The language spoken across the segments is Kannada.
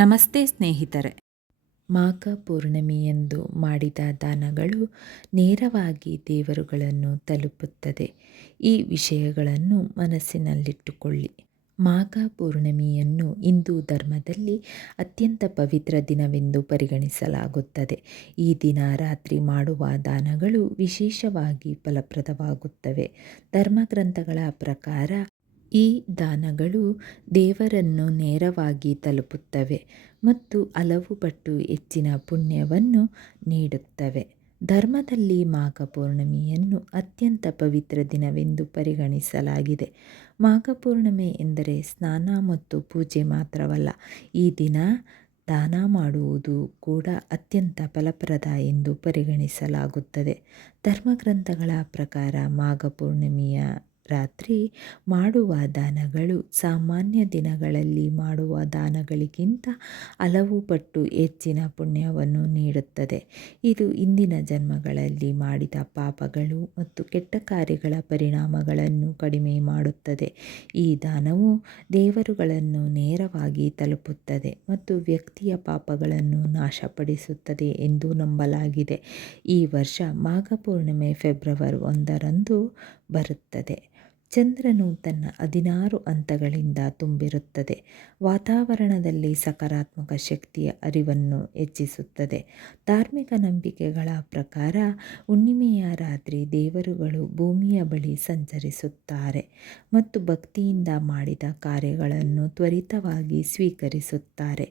ನಮಸ್ತೆ ಸ್ನೇಹಿತರೆ. ಮಾಘ ಪೂರ್ಣಿಮೆಯಂದು ಮಾಡಿದ ದಾನಗಳು ನೇರವಾಗಿ ದೇವರುಗಳನ್ನು ತಲುಪುತ್ತದೆ. ಈ ವಿಷಯಗಳನ್ನು ಮನಸ್ಸಿನಲ್ಲಿಟ್ಟುಕೊಳ್ಳಿ. ಮಾಘ ಪೂರ್ಣಿಮೆಯನ್ನು ಹಿಂದೂ ಧರ್ಮದಲ್ಲಿ ಅತ್ಯಂತ ಪವಿತ್ರ ದಿನವೆಂದು ಪರಿಗಣಿಸಲಾಗುತ್ತದೆ. ಈ ದಿನ ರಾತ್ರಿ ಮಾಡುವ ದಾನಗಳು ವಿಶೇಷವಾಗಿ ಫಲಪ್ರದವಾಗುತ್ತವೆ. ಧರ್ಮಗ್ರಂಥಗಳ ಪ್ರಕಾರ ಈ ದಾನಗಳು ದೇವರನ್ನು ನೇರವಾಗಿ ತಲುಪುತ್ತವೆ ಮತ್ತು ಹಲವು ಪಟ್ಟು ಹೆಚ್ಚಿನ ಪುಣ್ಯವನ್ನು ನೀಡುತ್ತವೆ. ಧರ್ಮದಲ್ಲಿ ಮಾಘ ಪೂರ್ಣಿಮೆಯನ್ನು ಅತ್ಯಂತ ಪವಿತ್ರ ದಿನವೆಂದು ಪರಿಗಣಿಸಲಾಗಿದೆ. ಮಾಘ ಪೂರ್ಣಿಮೆ ಎಂದರೆ ಸ್ನಾನ ಮತ್ತು ಪೂಜೆ ಮಾತ್ರವಲ್ಲ, ಈ ದಿನ ದಾನ ಮಾಡುವುದು ಕೂಡ ಅತ್ಯಂತ ಫಲಪ್ರದ ಎಂದು ಪರಿಗಣಿಸಲಾಗುತ್ತದೆ. ಧರ್ಮಗ್ರಂಥಗಳ ಪ್ರಕಾರ ಮಾಘ ಪೂರ್ಣಿಮೆಯ ರಾತ್ರಿ ಮಾಡುವ ದಾನಗಳು ಸಾಮಾನ್ಯ ದಿನಗಳಲ್ಲಿ ಮಾಡುವ ದಾನಗಳಿಗಿಂತ ಹಲವು ಪಟ್ಟು ಹೆಚ್ಚಿನ ಪುಣ್ಯವನ್ನು ನೀಡುತ್ತದೆ. ಇದು ಹಿಂದಿನ ಜನ್ಮಗಳಲ್ಲಿ ಮಾಡಿದ ಪಾಪಗಳು ಮತ್ತು ಕೆಟ್ಟ ಕಾರ್ಯಗಳ ಪರಿಣಾಮಗಳನ್ನು ಕಡಿಮೆ ಮಾಡುತ್ತದೆ. ಈ ದಾನವು ದೇವರುಗಳನ್ನು ನೇರವಾಗಿ ತಲುಪುತ್ತದೆ ಮತ್ತು ವ್ಯಕ್ತಿಯ ಪಾಪಗಳನ್ನು ನಾಶಪಡಿಸುತ್ತದೆ ಎಂದು ನಂಬಲಾಗಿದೆ. ಈ ವರ್ಷ ಮಾಘ ಪೂರ್ಣಿಮೆ ಫೆಬ್ರವರಿ 1ರಂದು ಬರುತ್ತದೆ. ಚಂದ್ರನು ತನ್ನ 16 ಹಂತಗಳಿಂದ ತುಂಬಿರುತ್ತದೆ. ವಾತಾವರಣದಲ್ಲಿ ಸಕಾರಾತ್ಮಕ ಶಕ್ತಿಯ ಅರಿವನ್ನು ಹೆಚ್ಚಿಸುತ್ತದೆ. ಧಾರ್ಮಿಕ ನಂಬಿಕೆಗಳ ಪ್ರಕಾರ ಹುಣ್ಣಿಮೆಯ ರಾತ್ರಿ ದೇವರುಗಳು ಭೂಮಿಯ ಬಳಿ ಸಂಚರಿಸುತ್ತಾರೆ ಮತ್ತು ಭಕ್ತಿಯಿಂದ ಮಾಡಿದ ಕಾರ್ಯಗಳನ್ನು ತ್ವರಿತವಾಗಿ ಸ್ವೀಕರಿಸುತ್ತಾರೆ.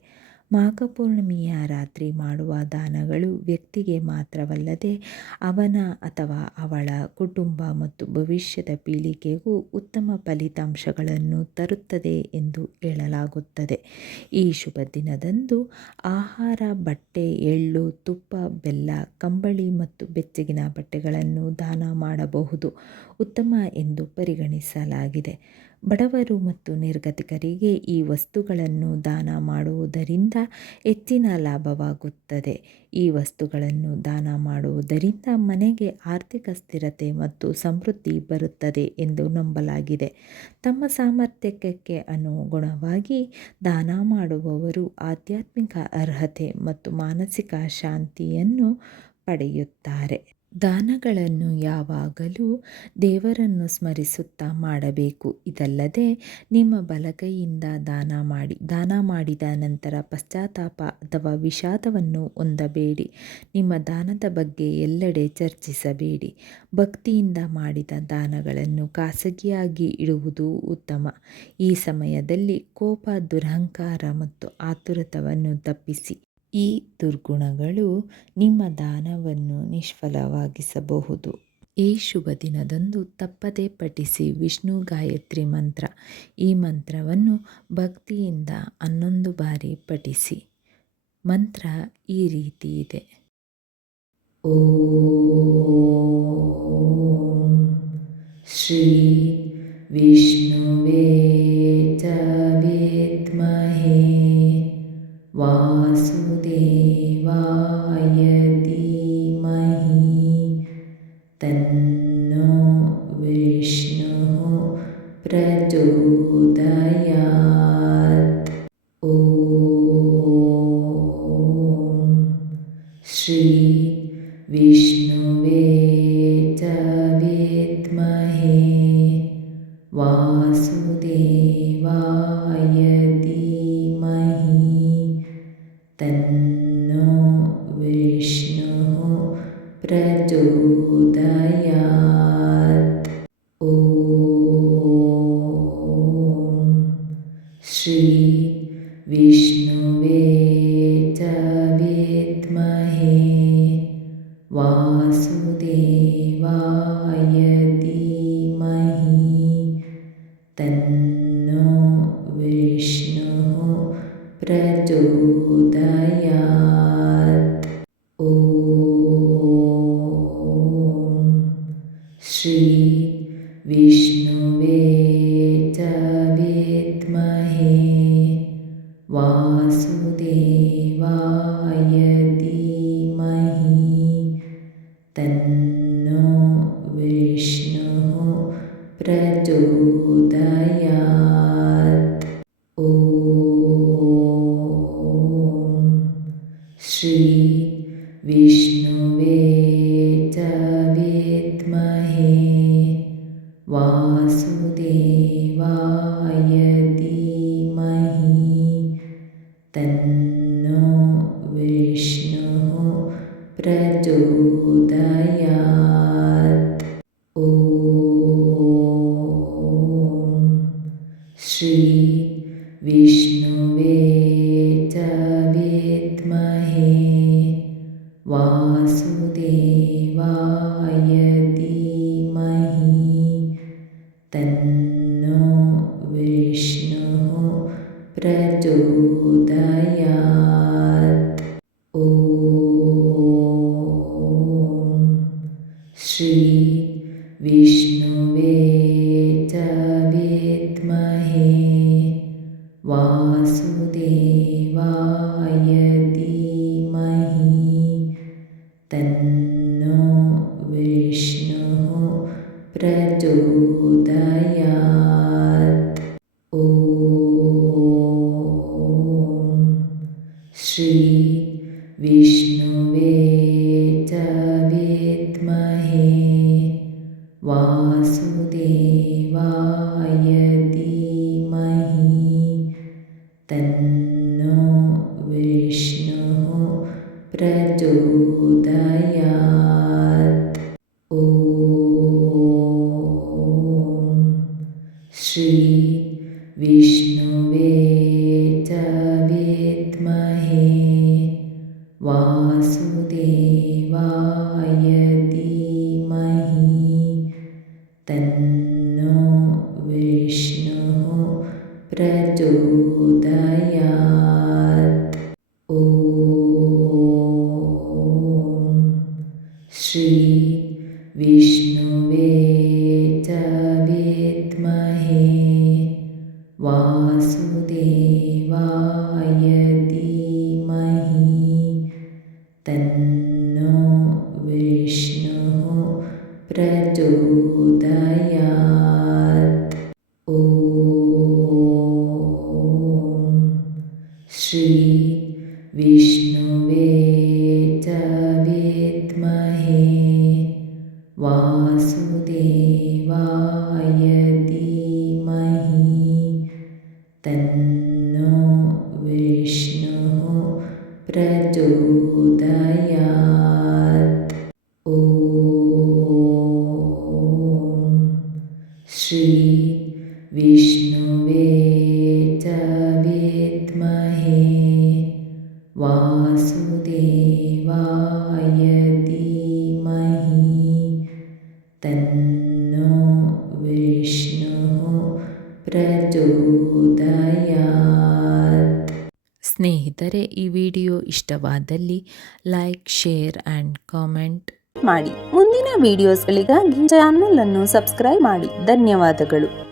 ಮಾಘ ಪೂರ್ಣಿಮೆಯ ರಾತ್ರಿ ಮಾಡುವ ದಾನಗಳು ವ್ಯಕ್ತಿಗೆ ಮಾತ್ರವಲ್ಲದೆ ಅವನ ಅಥವಾ ಅವಳ ಕುಟುಂಬ ಮತ್ತು ಭವಿಷ್ಯದ ಪೀಳಿಗೆಗೂ ಉತ್ತಮ ಫಲಿತಾಂಶಗಳನ್ನು ತರುತ್ತದೆ ಎಂದು ಹೇಳಲಾಗುತ್ತದೆ. ಈ ಶುಭ ದಿನದಂದು ಆಹಾರ, ಬಟ್ಟೆ, ಎಳ್ಳು, ತುಪ್ಪ, ಬೆಲ್ಲ, ಕಂಬಳಿ ಮತ್ತು ಬೆಚ್ಚಗಿನ ಬಟ್ಟೆಗಳನ್ನು ದಾನ ಮಾಡಬಹುದು ಉತ್ತಮ ಎಂದು ಪರಿಗಣಿಸಲಾಗಿದೆ. ಬಡವರು ಮತ್ತು ನಿರ್ಗತಿಕರಿಗೆ ಈ ವಸ್ತುಗಳನ್ನು ದಾನ ಮಾಡುವುದರಿಂದ ಹೆಚ್ಚಿನ ಲಾಭವಾಗುತ್ತದೆ. ಈ ವಸ್ತುಗಳನ್ನು ದಾನ ಮಾಡುವುದರಿಂದ ಮನೆಗೆ ಆರ್ಥಿಕ ಸ್ಥಿರತೆ ಮತ್ತು ಸಮೃದ್ಧಿ ಬರುತ್ತದೆ ಎಂದು ನಂಬಲಾಗಿದೆ. ತಮ್ಮ ಸಾಮರ್ಥ್ಯಕ್ಕೆ ಅನುಗುಣವಾಗಿ ದಾನ ಮಾಡುವವರು ಆಧ್ಯಾತ್ಮಿಕ ಅರ್ಹತೆ ಮತ್ತು ಮಾನಸಿಕ ಶಾಂತಿಯನ್ನು ಪಡೆಯುತ್ತಾರೆ. ದಾನಗಳನ್ನು ಯಾವಾಗಲೂ ದೇವರನ್ನು ಸ್ಮರಿಸುತ್ತಾ ಮಾಡಬೇಕು. ಇದಲ್ಲದೆ ನಿಮ್ಮ ಬಲಗೈಯಿಂದ ದಾನ ಮಾಡಿದ ನಂತರ ಪಶ್ಚಾತ್ತಾಪ ಅಥವಾ ವಿಷಾದವನ್ನು ಹೊಂದಬೇಡಿ. ನಿಮ್ಮ ದಾನದ ಬಗ್ಗೆ ಎಲ್ಲೆಡೆ ಚರ್ಚಿಸಬೇಡಿ. ಭಕ್ತಿಯಿಂದ ಮಾಡಿದ ದಾನಗಳನ್ನು ಖಾಸಗಿಯಾಗಿ ಇಡುವುದು ಉತ್ತಮ. ಈ ಸಮಯದಲ್ಲಿ ಕೋಪ, ದುರಹಂಕಾರ ಮತ್ತು ಆತುರತವನ್ನು ತಪ್ಪಿಸಿ. ಈ ದುರ್ಗುಣಗಳು ನಿಮ್ಮ ದಾನವನ್ನು ನಿಷ್ಫಲವಾಗಿಸಬಹುದು. ಈ ಶುಭ ದಿನದಂದು ತಪ್ಪದೇ ಪಠಿಸಿ ವಿಷ್ಣು ಗಾಯತ್ರಿ ಮಂತ್ರ. ಈ ಮಂತ್ರವನ್ನು ಭಕ್ತಿಯಿಂದ 11 ಬಾರಿ ಪಠಿಸಿ. ಮಂತ್ರ ಈ ರೀತಿ ಇದೆ: ಓಂ ಶ್ರೀ ವಿಷ್ಣುವೇ ಚ ವಿದ್ಮಹೇ ವಾಸುದೇವಾಯ ಧೀಮಹಿ ತನ್ನೋ ವಿಷ್ಣುಃ ಪ್ರಚೋದಯಾತ್. ಓಂ ಶ್ರೀ ವಿಷ್ಣುವೇ ಚ ವಿದ್ಮಹೇ ವಾಸುದೇವಾಯ ಧೀಮಹಿ ತನ್ನೋ ವಿಷ್ಣುಃ ಪ್ರಚೋದಯಾತ್. ಓಂ ಶ್ರೀ ವಿಷ್ಣುವೇ ಚ ವಿದ್ಮಹೇ ವಾಸುದೇವಾಯ ಧೀಮಹಿ ತನ್ನೋ ವಿಷ್ಣುಃ ಪ್ರಚೋದಯಾತ್. ಓಂ ಶ್ರೀ ವಿಷ್ಣುವೇ ಚ ವಿದ್ಮಹೇ ವಾಸುದೇವಾಯ ಧೀಮಹಿ ತನ್ನೋ ವಿಷ್ಣುಃ ಪ್ರಚೋದಯಾತ್. ಓಂ वासुदेवाय धीमहि तन्नो विष्णुः प्रचोदयात्। ॐ श्री विष्णुवे च विद्महे वासुदेवाय धीमहि तन्नो विष्णुः प्रचोदयात्। ॐ श्री विष्णुवे च विद्महे वासुदेवाय धीमहि तन्नो विष्णुः प्रचोदयात्। ॐ श्री विष्णुवे च विद्महे वासुदेवाय धीमहि तन्नो विष्णुः प्रचोदयात्। ॐ श्री विष्णुवे च विद्महे वासुदेवाय धीमहि तन्नो विष्णुः प्रचोदयात्। ॐ श्री विष्णुवे च विद्महे वासुदेवाय धीमहि तन्नो विष्णुः प्रचोदयात्। ॐ श्री विष्णुवे च विद्महे वासुदेवाय धीमहि तन्नो विष्णुः प्रचोदयात्। ॐ श्री विष्णुवे च विद्महे वासुदेवाय धीमहि तन्नो विष्णुः ಪ್ರಚೋದಯಾತ್. ಸ್ನೇಹಿತರೆ, ಈ ವಿಡಿಯೋ ಇಷ್ಟವಾದಲ್ಲಿ ಲೈಕ್, ಶೇರ್ ಆ್ಯಂಡ್ ಕಾಮೆಂಟ್ ಮಾಡಿ. ಮುಂದಿನ ವಿಡಿಯೋಸ್ಗಳಿಗಾಗಿ ಚಾನಲ್ ಅನ್ನು ಸಬ್ಸ್ಕ್ರೈಬ್ ಮಾಡಿ. ಧನ್ಯವಾದಗಳು.